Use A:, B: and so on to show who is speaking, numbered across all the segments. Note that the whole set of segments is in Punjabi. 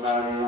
A: Thank you.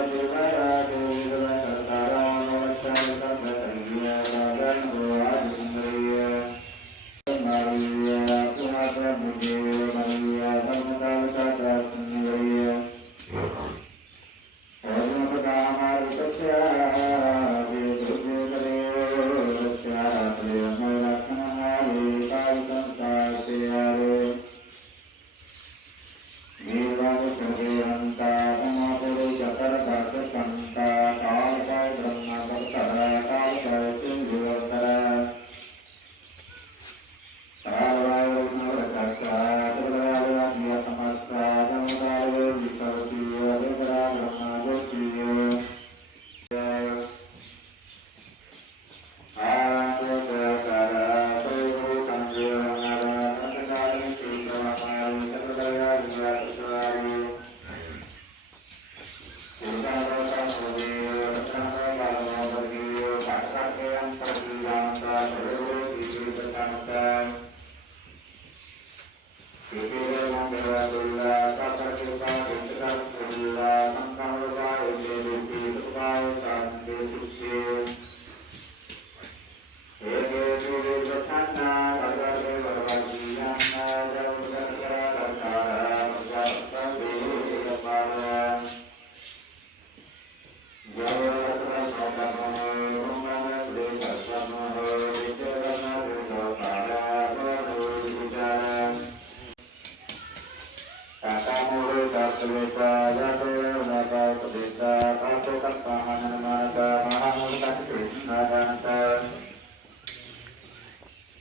A: Yeah.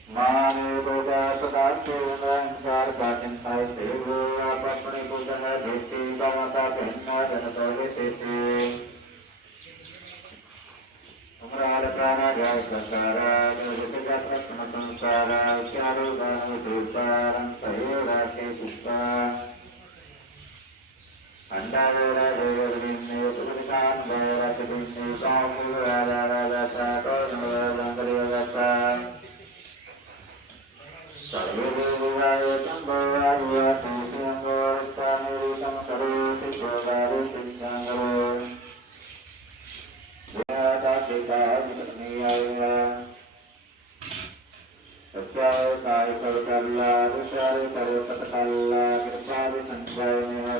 A: ਮਾਨੇ ਕੋਦਾ ਸਦਾ ਚੋਨਾ ਇੰਕਾਰ ਬਾਟਨ ਪਾਇ ਸੇਵੋ ਆਪ ਆਪਣੇ ਕੋ ਜਨ ਦੇਤੀ ਕਮਤਾ ਭਿੰਨਾ ਜਨ ਤੋਲੇ ਤੇਤੇ
B: Percaya
A: kaya perkala, percaya kaya perkala, percaya kaya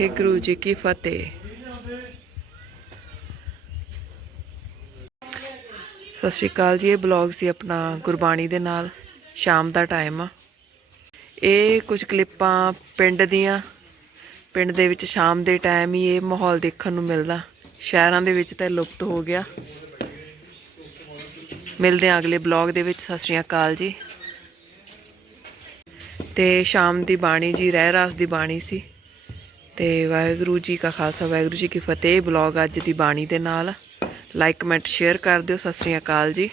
C: Waheguru ji ਕੀ ਫਤਿਹ। ਸਤਿ ਸ਼੍ਰੀ ਅਕਾਲ ਜੀ, ਇਹ ਬਲੌਗ ਸੀ ਆਪਣਾ ਗੁਰਬਾਣੀ ਦੇ ਨਾਲ, ਸ਼ਾਮ ਦਾ ਟਾਈਮ ਆ। ਇਹ ਕੁਝ ਕਲਿੱਪਾਂ ਪਿੰਡ ਦੀਆਂ, ਪਿੰਡ ਦੇ ਵਿੱਚ ਸ਼ਾਮ ਦੇ ਟਾਈਮ ਹੀ ਇਹ ਮਾਹੌਲ ਦੇਖਣ ਨੂੰ ਮਿਲਦਾ। ਸ਼ਹਿਰਾਂ ਦੇ ਵਿੱਚ ਤਾਂ ਲੁਪਤ ਹੋ ਗਿਆ। ਮਿਲਦੇ ਹਾਂ ਅਗਲੇ ਬਲੌਗ ਦੇ ਵਿੱਚ, ਸਤਿ ਸ਼੍ਰੀ ਅਕਾਲ ਜੀ। ਤੇ ਸ਼ਾਮ ਦੀ ਬਾਣੀ ਜੀ ਰਹਿ ਰਾਸ ਦੀ ਬਾਣੀ ਸੀ। ਤੇ ਵਾਹਿਗੁਰੂ ਜੀ ਕਾ ਖਾਲਸਾ, ਵਾਹਿਗੁਰੂ ਜੀ ਕੀ ਫਤਿਹ। ਬਲੌਗ ਅੱਜ ਦੀ ਬਾਣੀ ਦੇ ਨਾਲ। ਲਾਈਕ ਕਮੈਂਟ ਸ਼ੇਅਰ ਕਰ ਦਿਓ। ਸਤਿ ਸ੍ਰੀ ਅਕਾਲ ਜੀ।